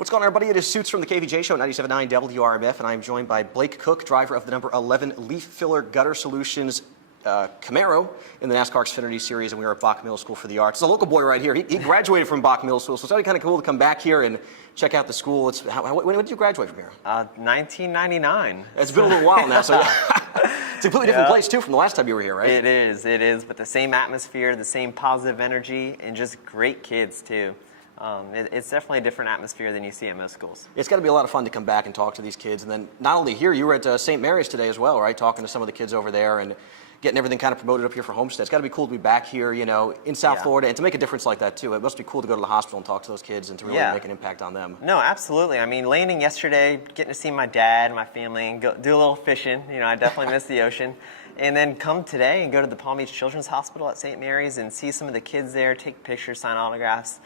What's going on, everybody? It is Suits from the KVJ Show, 97.9 WRMF, and I am joined by Blake Koch, driver of the number 11 Leaf Filler Gutter Solutions Camaro in the NASCAR Xfinity Series, and we are at Bach Middle School for the Arts. It's a local boy right here. He graduated from Bach Middle School, so it's kind of cool to come back here and check out the school. When did you graduate from here? 1999. It's been a little while now, so yeah. It's a completely different place, too, from the last time you were here, right? It is, but the same atmosphere, the same positive energy, and just great kids, too. It's definitely a different atmosphere than you see at most schools. It's got to be a lot of fun to come back and talk to these kids. And then not only here, you were at St. Mary's today as well, right? Talking to some of the kids over there and getting everything kind of promoted up here for Homestead. It's got to be cool to be back here, you know, in South Florida and to make a difference like that, too. It must be cool to go to the hospital and talk to those kids and to really make an impact on them. No, absolutely. I mean, landing yesterday, getting to see my dad and my family and do a little fishing. You know, I definitely miss the ocean. And then come today and go to the Palm Beach Children's Hospital at St. Mary's and see some of the kids there, take pictures, sign autographs,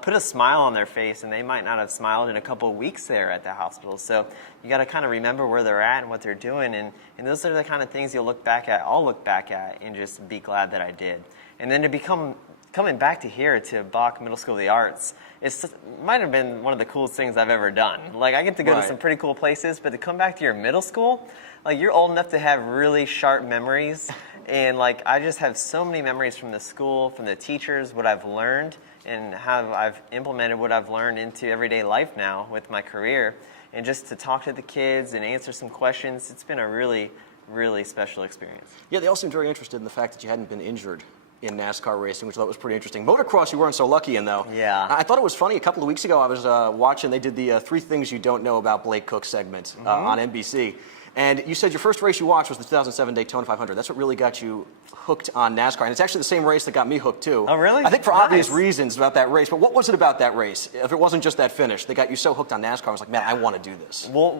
put a smile on their face, and they might not have smiled in a couple of weeks there at the hospital. So you got to kind of remember where they're at and what they're doing, and those are the kind of things you'll look back at, I'll look back at, and just be glad that I did. And then to coming back to here, to Bach Middle School of the Arts, it might have been one of the coolest things I've ever done. Like, I get to go to some pretty cool places, but to come back to your middle school, like, you're old enough to have really sharp memories, and like, I just have so many memories from the school, from the teachers, what I've learned, and how I've implemented what I've learned into everyday life now with my career. And just to talk to the kids and answer some questions, it's been a really, really special experience. Yeah, they all seemed very interested in the fact that you hadn't been injured in NASCAR racing, which I thought was pretty interesting. Motocross, you weren't so lucky in, though. Yeah. I thought it was funny. A couple of weeks ago, I was watching, they did the 3 Things You Don't Know About Blake Koch segment on NBC. And you said your first race you watched was the 2007 Daytona 500. That's what really got you hooked on NASCAR. And it's actually the same race that got me hooked, too. Oh, really? I think for obvious reasons about that race. But what was it about that race? If it wasn't just that finish that got you so hooked on NASCAR, I was like, man, I want to do this. Well,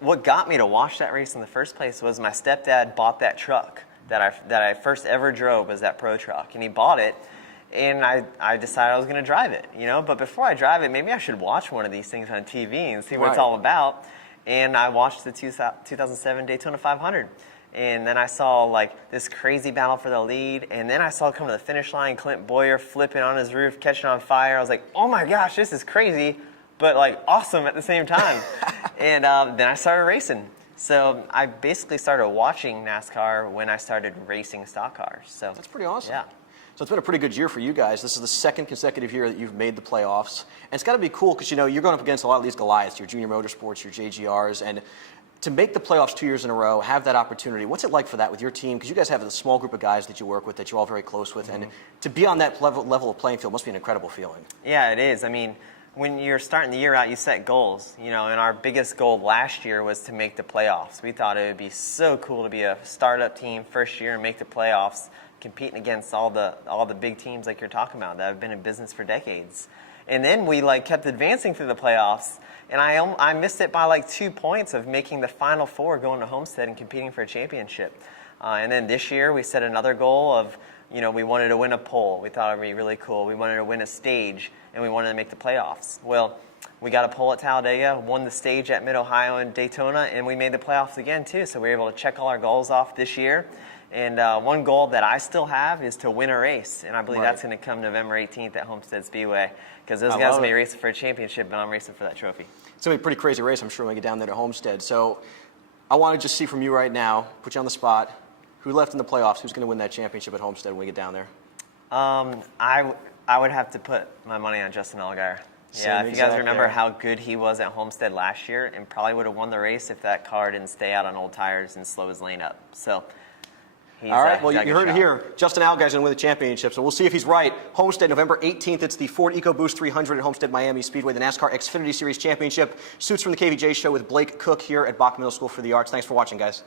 what got me to watch that race in the first place was my stepdad bought that truck that I first ever drove, was that Pro truck. And he bought it. And I decided I was going to drive it, you know. But before I drive it, maybe I should watch one of these things on TV and see what it's all about. And I watched the 2007 Daytona 500. And then I saw, like, this crazy battle for the lead. And then I saw come to the finish line, Clint Boyer flipping on his roof, catching on fire. I was like, oh my gosh, this is crazy, but, like, awesome at the same time. And then I started racing. So I basically started watching NASCAR when I started racing stock cars. So that's pretty awesome. Yeah. So it's been a pretty good year for you guys. This is the second consecutive year that you've made the playoffs. And it's got to be cool because, you know, you're going up against a lot of these Goliaths, your Junior Motorsports, your JGRs, and to make the playoffs 2 years in a row, have that opportunity. What's it like for that with your team? Because you guys have a small group of guys that you work with that you're all very close with. And to be on that level of playing field must be an incredible feeling. Yeah, it is. I mean, when you're starting the year out, you set goals, you know, and our biggest goal last year was to make the playoffs. We thought it would be so cool to be a startup team first year and make the playoffs, competing against all the big teams like you're talking about that have been in business for decades. And then we kept advancing through the playoffs, and I missed it by 2 points of making the Final Four, going to Homestead and competing for a championship. And then this year we set another goal of, you know, we wanted to win a pole. We thought it would be really cool. We wanted to win a stage, and we wanted to make the playoffs. Well, we got a pole at Talladega, won the stage at Mid-Ohio and Daytona, and we made the playoffs again, too. So we were able to check all our goals off this year. And one goal that I still have is to win a race, and I believe that's going to come November 18th at Homestead Speedway, because those guys will be racing for a championship, but I'm racing for that trophy. It's going to be a pretty crazy race, I'm sure, when we get down there to Homestead. So I want to just see from you right now, put you on the spot, who left in the playoffs, who's going to win that championship at Homestead when we get down there? I would have to put my money on Justin Allgaier. Yeah, if you guys remember how good he was at Homestead last year, and probably would have won the race if that car didn't stay out on old tires and slow his lane up. So. All right, well, you heard it here. Justin Allgaier's going to win the championship, so we'll see if he's right. Homestead, November 18th. It's the Ford EcoBoost 300 at Homestead-Miami Speedway, the NASCAR Xfinity Series Championship. Suits from the KVJ Show with Blake Koch here at Bach Middle School for the Arts. Thanks for watching, guys.